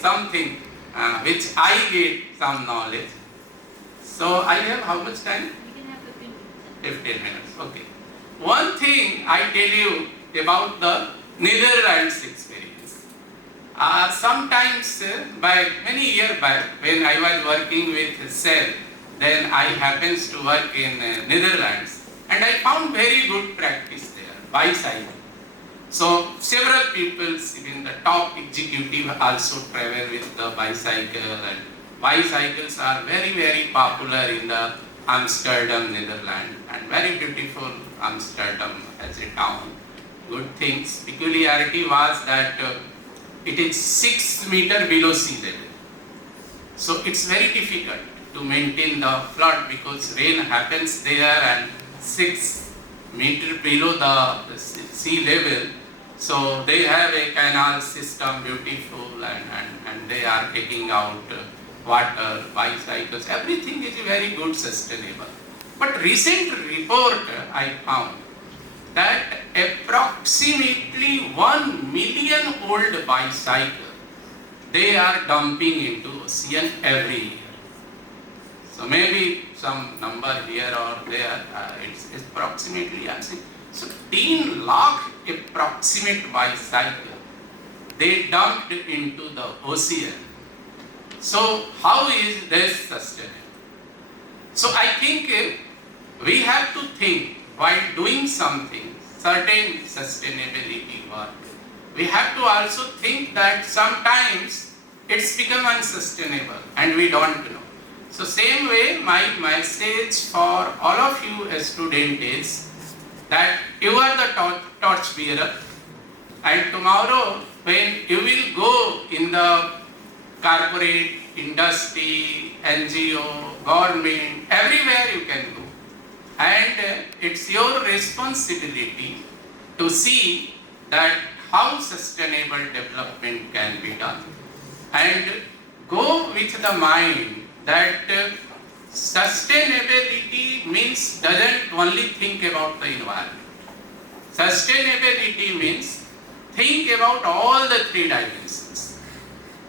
something which I get some knowledge. So I have how much time? You can have 15 minutes. 15 minutes, okay. One thing I tell you about the Netherlands experience. Sometimes, by many years back, when I was working with Shell, then I happens to work in Netherlands, and I found very good practice there, bicycle. So several people, even the top executive, also travel with the bicycle, and bicycles are very, very popular in the Amsterdam, Netherlands, and very beautiful Amsterdam as a town. Good things. Peculiarity was that it is 6 meters below sea level. So it's very difficult to maintain the flood because rain happens there and 6 meters below the sea level. So they have a canal system, beautiful, and they are taking out water, bicycles, everything is very good, sustainable. But recent report I found that approximately 1 million old bicycle they are dumping into ocean every year. So maybe some number here or there, it's approximately, I'm saying, so 10 lakh approximate bicycle they dumped into the ocean. So how is this sustainable? So I think we have to think while doing something, certain sustainability work. We have to also think that sometimes it's become unsustainable and we don't know. So same way, my message for all of you students is that you are the torch bearer, and tomorrow when you will go in the corporate, industry, NGO, government, everywhere you can go. And it's your responsibility to see that how sustainable development can be done. And go with the mind that sustainability means doesn't only think about the environment. Sustainability means think about all the 3 dimensions: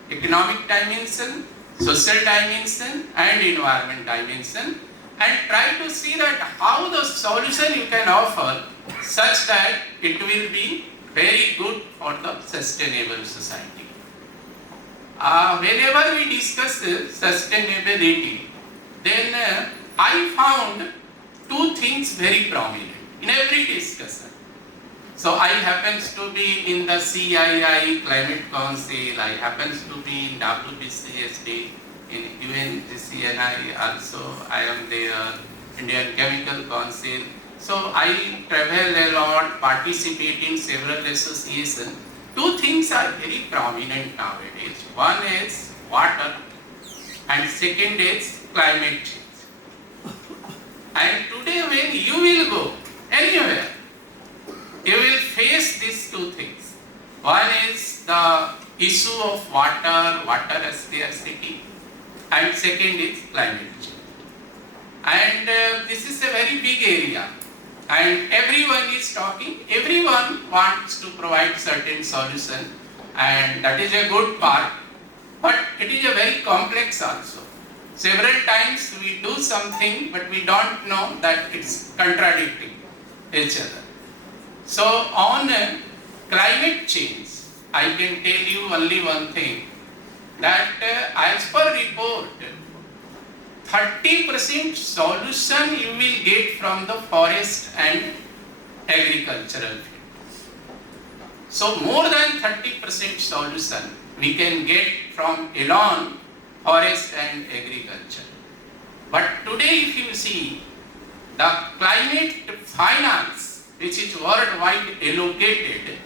economic dimension, social dimension, and environment dimension, and try to see that how the solution you can offer such that it will be very good for the sustainable society. Whenever we discuss sustainability, then I found 2 things very prominent in every discussion. So I happens to be in the CII Climate Council, I happens to be in WBCSD, in UNGCNI also I am there, Indian Chemical Council. So I travel a lot, participate in several associations. 2 things are very prominent nowadays. One is water and second is climate change. And today when you will go anywhere, you will face these 2 things. One is the issue of water scarcity, and second is climate change. And this is a very big area, and everyone is talking, everyone wants to provide certain solution, and that is a good part, but it is a very complex also. Several times we do something, but we don't know that it's contradicting each other. So on climate change, I can tell you only one thing, that as per report, 30% solution you will get from the forest and agricultural field. So more than 30% solution we can get from alone forest and agriculture. But today if you see, the climate finance which is worldwide allocated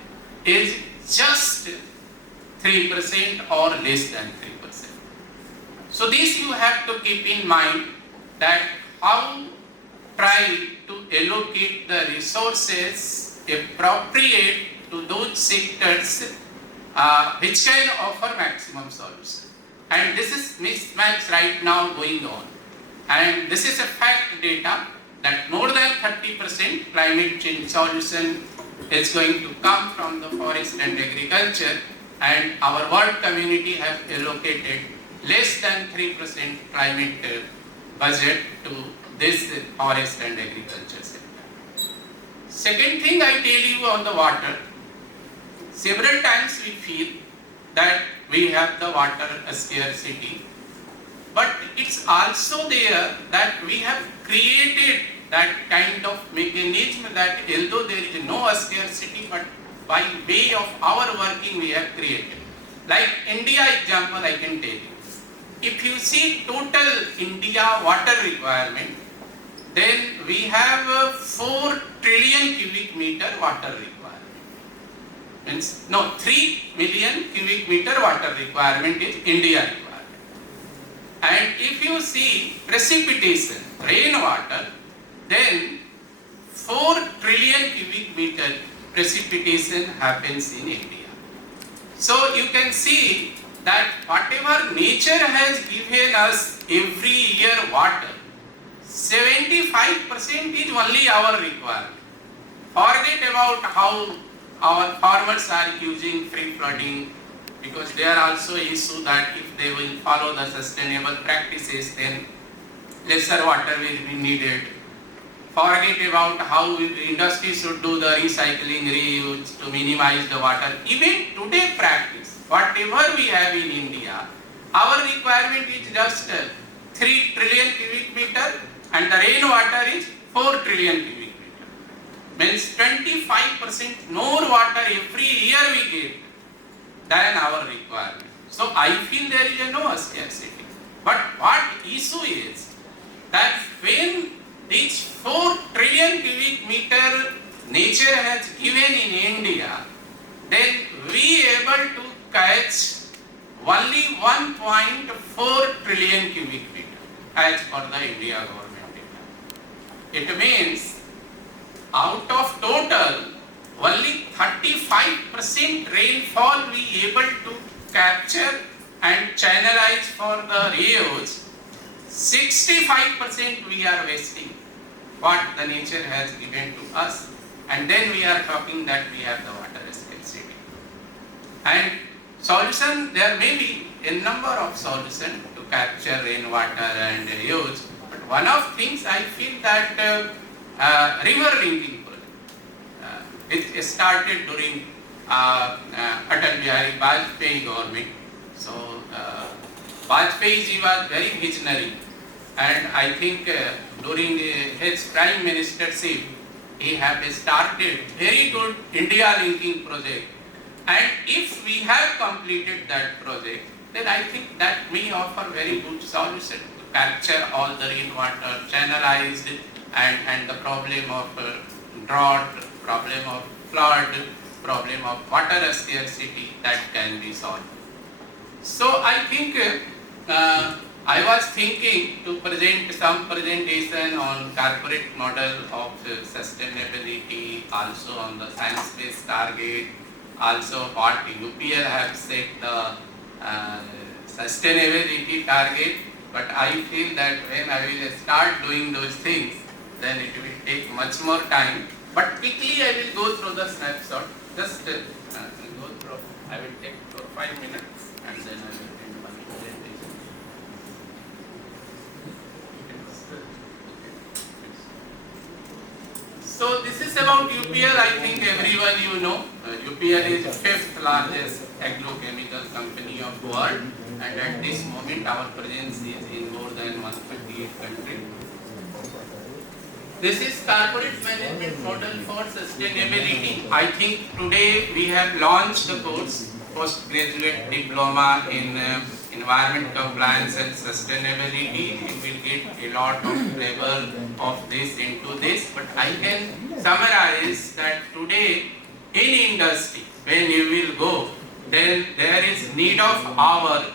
is just 3% or less than 3%. So this you have to keep in mind, that how try to allocate the resources appropriate to those sectors which can offer maximum solution. And this is mismatch right now going on. And this is a fact data that more than 30% climate change solution is going to come from the forest and agriculture. and our world community have allocated less than 3% climate budget to this forest and agriculture sector. Second thing I tell you on the water, several times we feel that we have the water scarcity, but it's also there that we have created that kind of mechanism that although there is no scarcity, but by way of our working we have created. Like India example I can tell you. If you see total India water requirement, then we have 4 trillion cubic meter water requirement. Means, no, 3 million cubic meter water requirement is India requirement. And if you see precipitation, rainwater, then 4 trillion cubic meter precipitation happens in India. So you can see that whatever nature has given us every year water, 75% is only our requirement. Forget about how our farmers are using free flooding, because there are also issue that if they will follow the sustainable practices, then lesser water will be needed. Forget about how industry should do the recycling, reuse to minimize the water. Even today practice, whatever we have in India, our requirement is just 3 trillion cubic meter and the rainwater is 4 trillion cubic meter. Means 25% more water every year we get than our requirement. So I feel there is no scarcity. But what issue is that when these 4 trillion cubic meter nature has given in India, then we able to catch only 1.4 trillion cubic meter as per the India government data. It means out of total only 35% rainfall we able to capture and channelize for the reuse. 65% we are wasting what the nature has given to us, and then we are talking that we have the water scarcity. And solution, there may be a number of solutions to capture rainwater and use, but one of things I feel that river linking project, it started during Atal Bihari Vajpayee government. So Vajpayee ji was very visionary, and I think during his prime ministership he have started very good India linking project, and if we have completed that project, then I think that may offer very good solution to capture all the rainwater, channelized, and the problem of drought, problem of flood, problem of water scarcity that can be solved. So I think I was thinking to present some presentation on corporate model of sustainability, also on the science-based target, also what UPL have set the sustainability target. But I feel that when I will start doing those things, then it will take much more time. But quickly I will go through the snapshot. Just go through. I will take 5 minutes and then I will end my presentation. So this is about UPL. I think everyone you know. UPL is the 5th largest agrochemical company of the world, and at this moment our presence is in more than 138 countries. This is corporate management model for sustainability. I think today we have launched the course, Postgraduate Diploma in Environment Compliance and Sustainability. You will get a lot of flavor of this into this, but I can summarize that today in industry, when you will go, then there is need of hour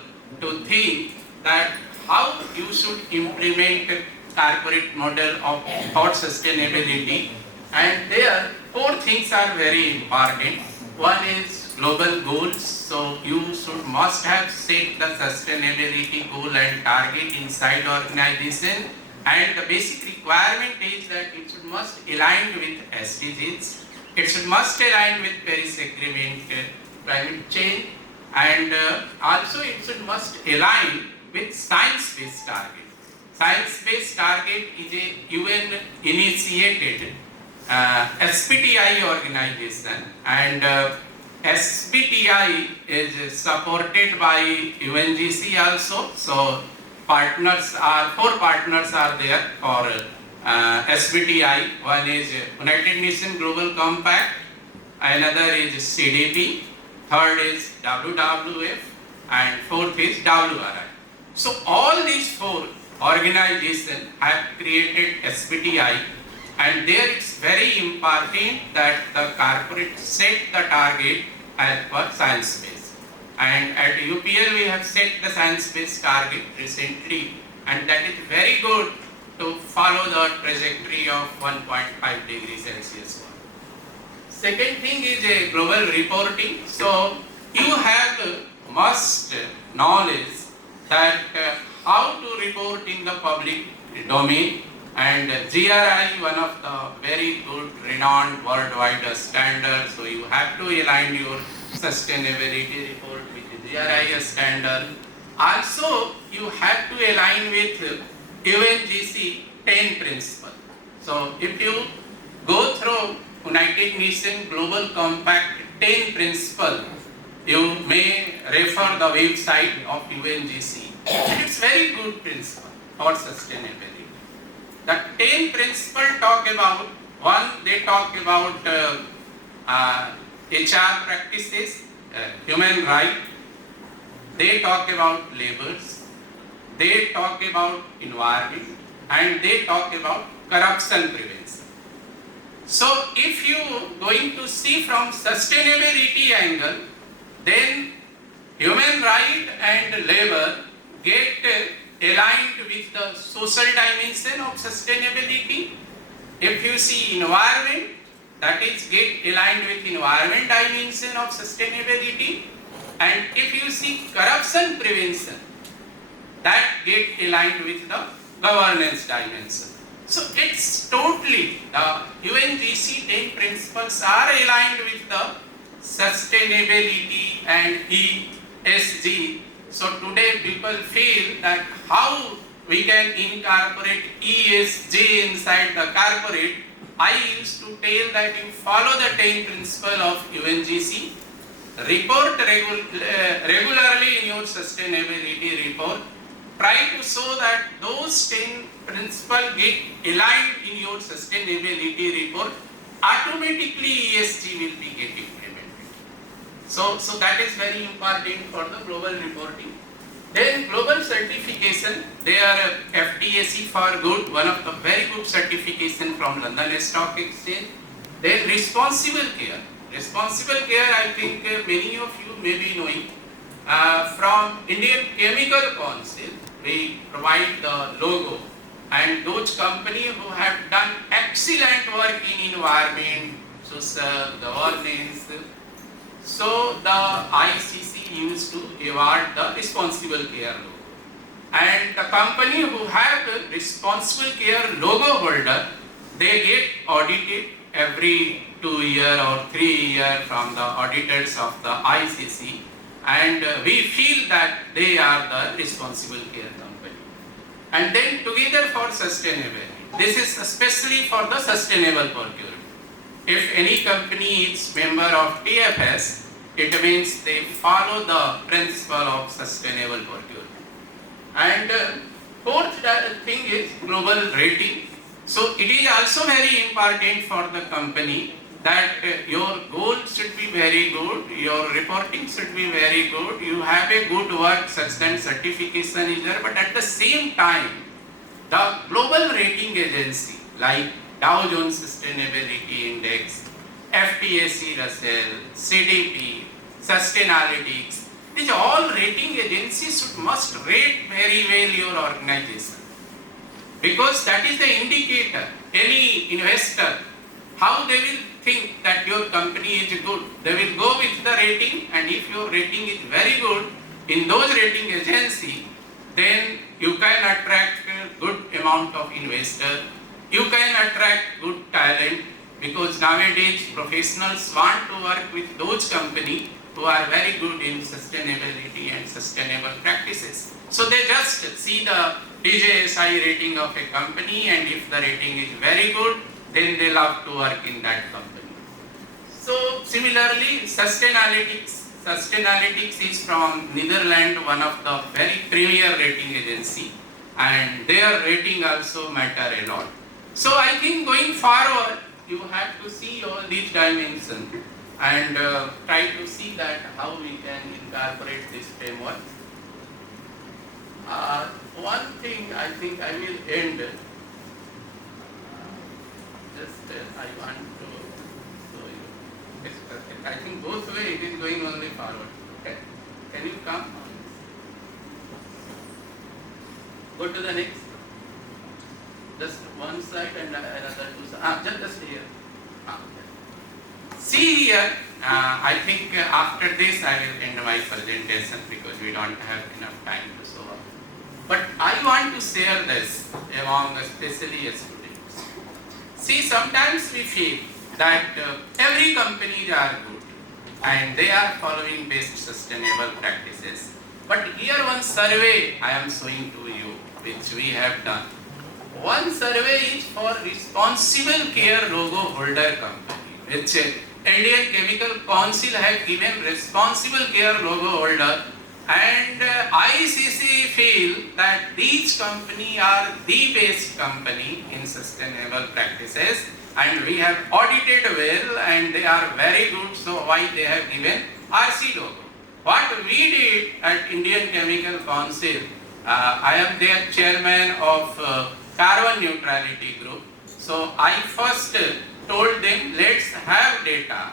to think that how you should implement corporate model of for sustainability, and there 4 things are very important. One is global goals, so you must have set the sustainability goal and target inside organization, and the basic requirement is that it must align with SDGs, it must align with Paris Agreement, climate change, and also it must align with science-based target. Science-based target is a UN initiated SBTI organization, and SBTI is supported by UNGC also. So four partners are there for SBTI. One is United Nations Global Compact, another is CDP, third is WWF, and fourth is WRI. So all these four organizations have created SBTI, and there it's very important that the corporate set the target as per science-based. And at UPL we have set the science-based target recently, and that is very good to follow the trajectory of 1.5 degrees Celsius. Second thing is a global reporting. So you have must knowledge that how to report in the public domain, and GRI, one of the very good renowned worldwide standards, so you have to align your sustainability report with the GRI standard. Also you have to align with UNGC 10 principle. So if you go through United Nations Global Compact 10 principle, you may refer the website of UNGC. It's very good principle for sustainability. The 10 principle talk about, one, they talk about HR practices, human right, they talk about labors, they talk about environment, and they talk about corruption prevention. So if you going to see from sustainability angle, then human right and labor get aligned with the social dimension of sustainability. If you see environment, that is get aligned with environment dimension of sustainability. And if you see corruption prevention, that get aligned with the governance dimension. So it's totally, the UNGC 10 principles are aligned with the sustainability and ESG. So today people feel that how we can incorporate ESG inside the corporate. I used to tell that you follow the 10 principle of UNGC, report regularly in your sustainability report, try to show that those 10 principles get aligned in your sustainability report, automatically ESG will be getting implemented. So that is very important for the global reporting. Then global certification, they are FTSE for good, one of the very good certification from London Stock Exchange. Then responsible care. Responsible care, I think many of you may be knowing, from Indian Chemical Council, we provide the logo, and those companies who have done excellent work in environment, social, governance, so the ICC used to award the responsible care logo. And the company who have the responsible care logo holder, they get audited every 2 years or 3 years from the auditors of the ICC, and we feel that they are the responsible care company. And then together for sustainability, this is especially for the sustainable procurement. If any company is member of TFS, it means they follow the principle of sustainable procurement. And fourth thing is global rating. So it is also very important for the company that your goal should be very good, your reporting should be very good, you have a good work, such certification is there, but at the same time, the global rating agency like Dow Jones Sustainability Index, FTSE Russell, CDP, Sustainalytics, these all rating agencies must rate very well your organization, because that is the indicator. Any investor, how they will think that your company is good, they will go with the rating, and if your rating is very good in those rating agency, then you can attract a good amount of investor, you can attract good talent, because nowadays professionals want to work with those companies who are very good in sustainability and sustainable practices. So they just see the DJSI rating of a company, and if the rating is very good, then they love to work in that company. So similarly, Sustainalytics is from Netherlands, one of the very premier rating agency, and their rating also matter a lot. So I think going forward, you have to see all these dimensions and try to see that how we can incorporate this framework. One thing I think I will end. I want to show you. I think both way it is going only forward. Okay. Can you come? Go to the next. Just one slide and another two slides. Just here. See here, I think after this I will end my presentation because we don't have enough time to show up. But I want to share this among especially students. See, sometimes we feel that every companies are good and they are following best sustainable practices. But here one survey I am showing to you, which we have done. One survey is for responsible care logo holder company, which Indian Chemical Council have given responsible care logo holder, and ICC feel that these company are the best company in sustainable practices, and we have audited well and they are very good, so why they have given RC logo. What we did at Indian Chemical Council, I am their chairman of carbon neutrality group. So I first told them, let's have data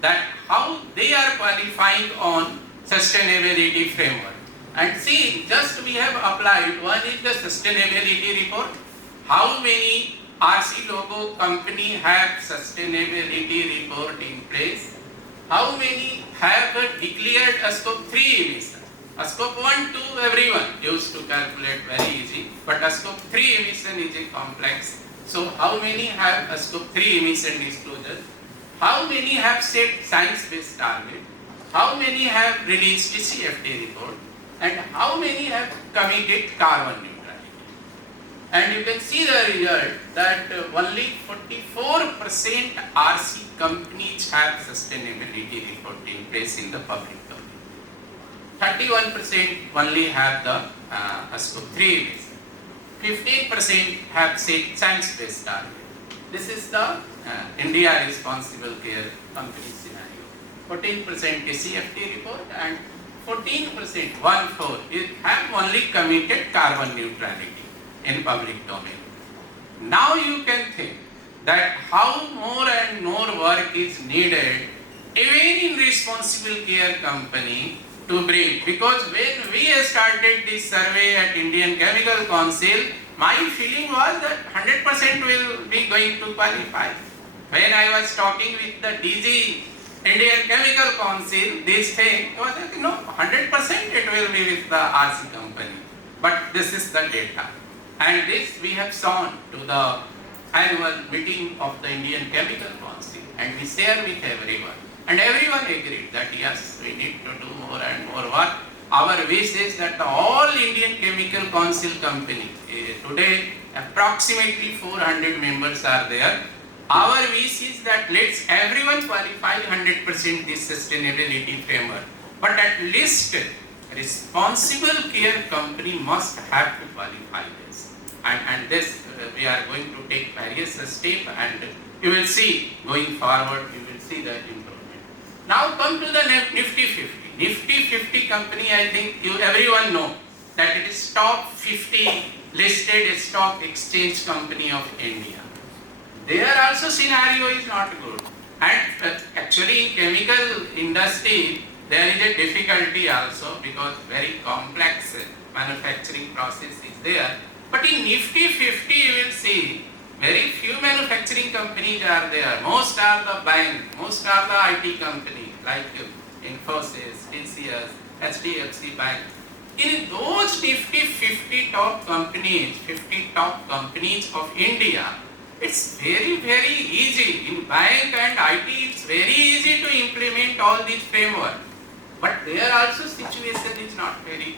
that how they are qualifying on sustainability framework. And see, just we have applied, one is the sustainability report, how many RC logo company have sustainability report in place, how many have declared a scope 3 emission. A scope 1, 2 everyone used to calculate very easy, but a scope 3 emission is a complex. So how many have a scope 3 emission disclosure? How many have set science-based target? How many have released TCFD report? And how many have committed carbon neutrality? And you can see the result that only 44% RC companies have sustainability report in place in the public domain. 31% only have the scope 3 emission. 15% have set science-based target. This is the India responsible care company scenario. 14% TCFD report and 14%, 1/4, have only committed carbon neutrality in public domain. Now you can think that how more and more work is needed even in responsible care company to bring, because when we started this survey at Indian Chemical Council, my feeling was that 100% will be going to qualify. When I was talking with the DG Indian Chemical Council, this thing was that, no, 100% it will be with the RC company. But this is the data. And this we have shown to the annual meeting of the Indian Chemical Council, and we share with everyone. And everyone agreed that yes, we need to do more and more work. Our wish is that the all Indian Chemical Council company, today approximately 400 members are there. Our wish is that let's everyone qualify 100% this sustainability framework. But at least responsible care company must have to qualify this. And this we are going to take various steps, and you will see going forward, you will see that improvement. Now come to the Nifty 50. Nifty 50 company, I think everyone know that it is top 50 listed stock exchange company of India. Their also scenario is not good. And actually in chemical industry, there is a difficulty also because very complex manufacturing process is there. But in Nifty 50 you will see very few manufacturing companies are there. Most are the bank, most are the IT company like Infosys, TCS, HDFC Bank. In those Nifty 50 top companies, 50 top companies of India, it's very, very easy. In bank and IT, it's very easy to implement all these framework. But there also situation is not very.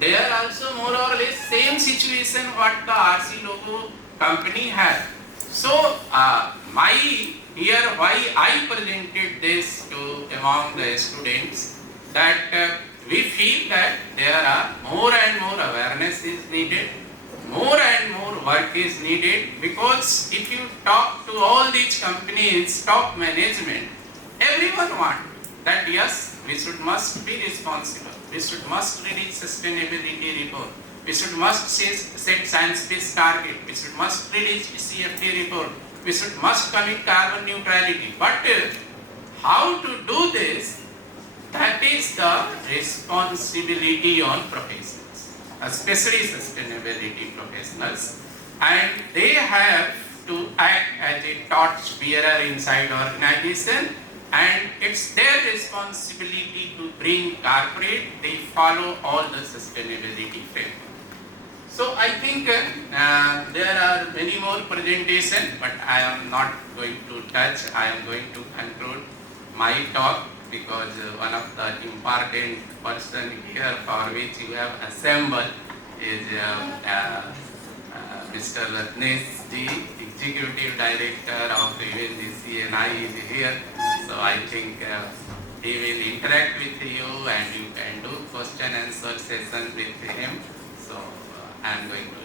There also more or less same situation what the RC logo company has. So my here why I presented this to among the students that we feel that there are more and more awareness is needed, more and more work is needed, because if you talk to all these companies, top management, everyone want that yes, we should must be responsible, we should must release sustainability report, we should must set science-based target, we should must release CFT report, we should must commit carbon neutrality. But how to do this, that is the responsibility on professionals, especially sustainability professionals, and they have to act as a torch bearer inside organization, and it's their responsibility to bring corporate, they follow all the sustainability framework. So I think there are many more presentations, but I am not going to touch. I am going to conclude my talk, because one of the important person here for which you have assembled is Mr. Ratnesh Ji, Executive Director of UNGC, and I is here. So I think he will interact with you and you can do question and answer session with him. So I am going to